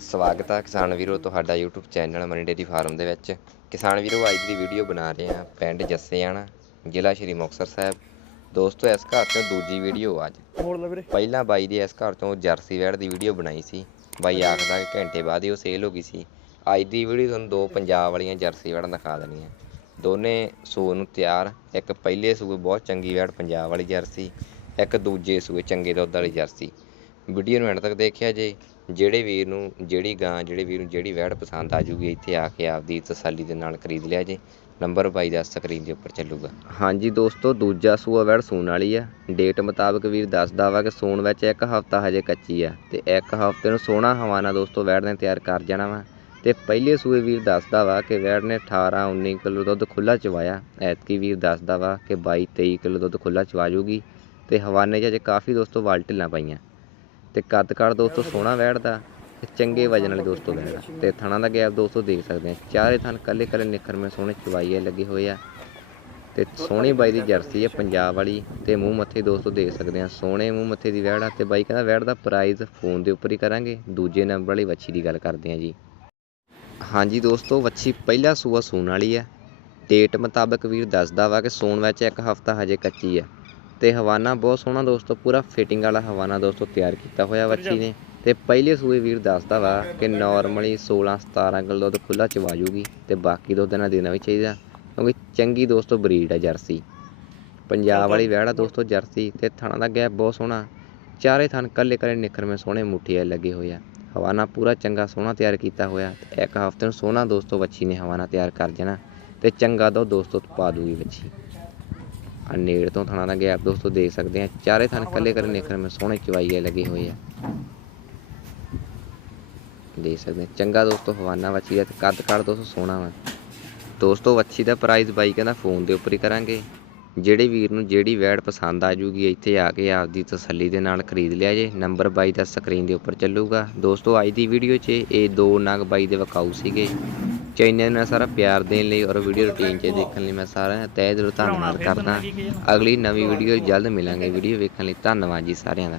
ਸਵਾਗਤ ਹੈ ਕਿਸਾਨ ਵੀਰੋ ਤੁਹਾਡਾ YouTube channel Mani dairy farm ਦੇ ਵਿੱਚ। ਕਿਸਾਨ ਵੀਰੋ ਅੱਜ ਦੀ ਵੀਡੀਓ ਬਣਾ ਰਹੇ ਹਾਂ ਪਿੰਡ ਜੱਸੇਆਣਾ ਜ਼ਿਲ੍ਹਾ ਸ਼੍ਰੀ ਮੁਕਤਸਰ ਸਾਹਿਬ। ਦੋਸਤੋ ਇਸ ਘਰ ਤੋਂ ਦੂਜੀ ਵੀਡੀਓ ਅੱਜ। ਪਹਿਲਾਂ ਬਾਈ ਦੀ ਇਸ ਘਰ ਤੋਂ ਜਰਸੀ ਵੈੜ ਦੀ ਵੀਡੀਓ ਬਣਾਈ ਸੀ। ਬਾਈ ਆਖਦਾ ਕਿ ਘੰਟੇ ਬਾਅਦ ਹੀ ਉਹ ਸੇਲ ਹੋ ਗਈ ਸੀ। ਅੱਜ ਦੀ ਵੀਡੀਓ ਤੁਹਾਨੂੰ ਦੋ ਪੰਜਾਬ ਵਾਲੀਆਂ ਜਰਸੀ ਵੈੜਾਂ ਦਿਖਾ ਦੇਣੀਆਂ ਦੋਨੇ ਸੂਏ ਨੂੰ ਤਿਆਰ ਇੱਕ ਪਹਿਲੇ ਸੂਏ ਬਹੁਤ ਚੰਗੀ ਵੈੜ ਪੰਜਾਬ ਵਾਲੀ ਜਰਸੀ ਇੱਕ ਦੂਜੇ ਸੂਏ ਚੰਗੇ ਦੁੱਧ ਵਾਲੀ ਜਰਸੀ। ਵੀਡੀਓ ਨੂੰ ਐਂਡ ਤੱਕ ਦੇਖਿਆ ਜੇ, ਜਿਹੜੇ ਵੀਰ ਨੂੰ, ਜਿਹੜੀ ਗਾਂ, ਜਿਹੜੇ ਵੀਰ ਨੂੰ ਜਿਹੜੀ ਵੈੜ ਪਸੰਦ ਆ ਜੂਗੀ, ਇੱਥੇ ਆ ਕੇ ਆਪਦੀ ਤਸੱਲੀ ਦੇ ਨਾਲ ਖਰੀਦ ਲਿਆ ਜੇ, ਨੰਬਰ ਬਾਈ ਦਾ ਸਕਰੀਨ ਦੇ ਉੱਪਰ ਚੱਲੂਗਾ। ਹਾਂਜੀ ਦੋਸਤੋ, ਦੂਜਾ ਸੂਆ ਵੈੜ ਸੂਣ ਵਾਲੀ ਆ। ਡੇਟ ਮੁਤਾਬਕ ਵੀਰ ਦੱਸਦਾ ਵਾ ਕਿ ਸੂਣ ਵਿੱਚ ਇੱਕ ਹਫਤਾ ਹਜੇ ਕੱਚੀ ਆ ਤੇ ਇੱਕ ਹਫ਼ਤੇ ਨੂੰ ਸੋਹਣਾ ਹਵਾਨਾ ਦੋਸਤੋ ਵੈੜ ਨੇ ਤਿਆਰ ਕਰ ਜਾਣਾ ਵਾ। ਤੇ ਪਹਿਲੇ ਸੂਏ ਵੀਰ ਦੱਸਦਾ ਵਾ ਕਿ ਵੈੜ ਨੇ 18 19 ਕਿਲੋ ਦੁੱਧ ਖੁੱਲਾ ਚਵਾਇਆ। ਐਤਕੀ ਵੀਰ ਦੱਸਦਾ ਵਾ ਕਿ 22 23 ਕਿਲੋ ਦੁੱਧ ਖੁੱਲਾ ਚਵਾ ਜੂਗੀ ਤੇ ਹਵਾਨੇ 'ਚ ਅਜੇ ਕਾਫੀ ਦੋਸਤੋ ਵਾਲ ਢਿੱਲਾਂ ਪਾਈਆਂ। ਤੇ ਕੱਦ ਕਾਠ ਦੋਸਤੋ ਸੋਹਣਾ ਵੈੜ ਦਾ ਤੇ ਚੰਗੇ ਵਜਨ ਵਾਲੇ ਦੋਸਤੋ ਵੈੜ ਆ ਤੇ ਥਣਾ ਦਾ ਗੈਪ ਦੋਸਤੋ ਦੇਖ ਸਕਦੇ ਆ ਚਾਰੇ ਥਣ ਕੱਲੇ ਕੱਲੇ ਨਿਖਰ ਮੇ ਸੋਹਣੇ ਚਵਾਈਏ ਲੱਗੇ ਹੋਏ ਆ। ਤੇ ਸੋਹਣੀ ਬਾਈ ਦੀ ਜਰਸੀ ਹੈ ਪੰਜਾਬ ਵਾਲੀ ਤੇ ਮੂੰਹ ਮੱਥੇ ਦੋਸਤੋ ਦੇਖ ਸਕਦੇ ਆ ਸੋਹਣੇ ਮੂੰਹ ਮੱਥੇ ਦੀ ਵੈੜ ਆ ਤੇ ਬਾਈ ਕਹਿੰਦਾ ਵੈੜ ਦਾ ਪ੍ਰਾਈਸ ਫੋਨ ਦੇ ਉੱਪਰ ਹੀ ਕਰਾਂਗੇ। ਦੂਜੇ ਨੰਬਰ ਵਾਲੀ ਵੱਛੀ ਦੀ ਗੱਲ ਕਰਦੇ ਆ ਜੀ। ਹਾਂਜੀ ਦੋਸਤੋ, ਵੱਛੀ ਪਹਿਲਾ ਸੂਆ ਸੂਣ ਵਾਲੀ ਆ। ਡੇਟ ਮੁਤਾਬਕ ਵੀਰ ਦੱਸਦਾ ਵਾ ਕਿ ਸੂਣ ਵਿੱਚ ਇੱਕ ਹਫਤਾ ਹਜੇ ਕੱਚੀ ਆ। ਤੇ ਹਵਾਨਾ ਬਹੁਤ ਸੋਹਣਾ ਦੋਸਤੋ, ਪੂਰਾ ਫਿਟਿੰਗ ਵਾਲਾ ਹਵਾਨਾ ਦੋਸਤੋ ਤਿਆਰ ਕੀਤਾ ਹੋਇਆ ਵੱਛੀ ਨੇ। ਤੇ ਪਹਿਲੇ ਸੂਏ ਵੀਰ ਦੱਸਦਾ ਵਾ ਕਿ ਨਾਰਮਲੀ 16 17 ਕਿਲੋ ਦੁੱਧ ਖੁੱਲਾ ਚਵਾ ਜੂਗੀ ਤੇ ਬਾਕੀ ਦੁੱਧ ਇਹਨਾਂ ਦੇਣਾ ਵੀ ਚਾਹੀਦਾ, ਕਿਉਂਕਿ ਚੰਗੀ ਦੋਸਤੋ ਬਰੀਡ ਹੈ ਜਰਸੀ। ਪੰਜਾਬ ਵਾਲੀ ਵੈੜ ਦੋਸਤੋ ਜਰਸੀ ਤੇ ਥਣਾ ਦਾ ਗੈਪ ਬਹੁਤ ਸੋਹਣਾ। ਚਾਰੇ ਥਣ ਕੱਲੇ ਕੱਲੇ ਨਿਖਰਵੇਂ ਸੋਹਣੇ ਮੁੱਠੀਆਂ ਲੱਗੇ ਹੋਏ ਆ। ਹਵਾਨਾ ਪੂਰਾ ਚੰਗਾ ਸੋਹਣਾ ਤਿਆਰ ਕੀਤਾ ਹੋਇਆ ਤੇ ਇੱਕ ਹਫ਼ਤੇ ਨੂੰ ਸੋਹਣਾ ਦੋਸਤੋ ਵੱਛੀ ਨੇ ਹਵਾਨਾ ਤਿਆਰ ਕਰ ਜਾਣਾ ਤੇ ਚੰਗਾ ਦੁੱਧ ਦੋਸਤੋ ਪਾ ਦੂਗੀ ਵੱਛੀ ਆ ਨੇੜ ਤੋਂ ਥਣਾ ਦਾ ਗੈਪ ਦੋਸਤੋ ਦੇਖ ਸਕਦੇ ਆ। ਚਾਰੇ ਥਣ ਕੱਲੇ ਕੱਲੇ ਨਿਖਰਵੇਂ ਸੋਹਣੇ ਚਵਾਈਏ ਲੱਗੇ ਹੋਏ ਆ। ਦੇਖ ਸਕਦੇ ਆ। ਚੰਗਾ ਦੋਸਤੋ, ਹਵਾਨਾ ਵੱਛੀ ਦਾ ਤੇ ਕੱਦ ਕੱਦ ਦੋਸਤੋ ਸੋਹਣਾ ਵਾ। ਦੋਸਤੋ ਵੱਛੀ ਦਾ ਪ੍ਰਾਈਸ ਬਾਈ ਕਹਿੰਦਾ ਫੋਨ ਦੇ ਉੱਪਰ ਹੀ ਕਰਾਂਗੇ। ਜਿਹੜੇ ਵੀਰ ਨੂੰ ਜਿਹੜੀ ਵੈੜ ਪਸੰਦ ਆ ਜੂਗੀ, ਇੱਥੇ ਆ ਕੇ ਆਪਦੀ ਤਸੱਲੀ ਦੇ ਨਾਲ ਖਰੀਦ ਲਿਆ ਜੇ। ਨੰਬਰ ਬਾਈ ਦਾ ਸਕਰੀਨ ਦੇ ਉੱਪਰ ਚੱਲੂਗਾ। ਦੋਸਤੋ ਅੱਜ ਦੀ ਵੀਡੀਓ 'ਚ ਇਹ ਦੋ ਨਗ ਬਾਈ ਦੇ ਵਕਾਊ ਸੀਗੇ। ਚੈਨਲ ਨਾਲ ਸਾਰਾ ਪਿਆਰ ਦੇਣ ਲਈ ਔਰ ਵੀਡੀਓ ਰੁਟੀਨ 'ਚ ਦੇਖਣ ਲਈ ਮੈਂ ਸਾਰਿਆਂ ਦਾ ਤਹਿ ਦਿਲੋਂ ਧੰਨਵਾਦ ਕਰਦਾ। ਅਗਲੀ ਨਵੀਂ ਵੀਡੀਓ ਜਲਦ ਮਿਲਾਂਗੇ। ਵੀਡੀਓ ਵੇਖਣ ਲਈ ਧੰਨਵਾਦ ਜੀ ਸਾਰਿਆਂ ਦਾ।